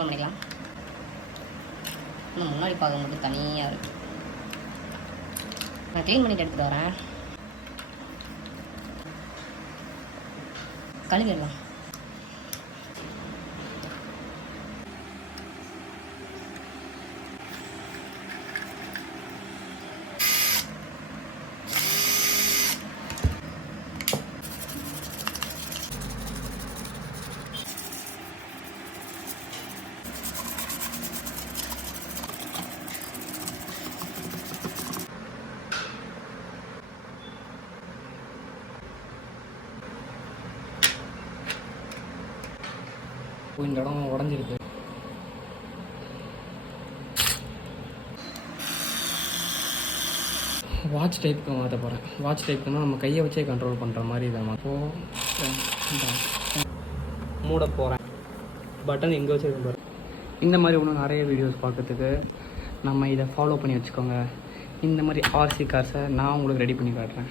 Open பண்ணிக்கலாம். இன்னும் முன்னாடி பார்க்கும்போது தனியாக இருக்குது. நான் க்ளீன் பண்ணிட்டு எடுத்துகிட்டு வரேன். கழுவிடலாம். இந்த இடம் உடஞ்சிருக்கு. வாட்ச் டைப்புக்கு மாற்ற போகிறேன். வாட்ச் டைப்புக்குன்னா நம்ம கையை வச்சே கண்ட்ரோல் பண்ணுற மாதிரி இதை அப்போது மூட போகிறேன். பட்டன் எங்கே வச்சுருக்கேன் பாரு. இந்த மாதிரி இன்னும் நிறைய வீடியோஸ் பார்க்கறதுக்கு நம்ம இதை ஃபாலோ பண்ணி வச்சுக்கோங்க. இந்த மாதிரி ஆர்சி கார்ஸை நான் உங்களுக்கு ரெடி பண்ணி காட்டுறேன்.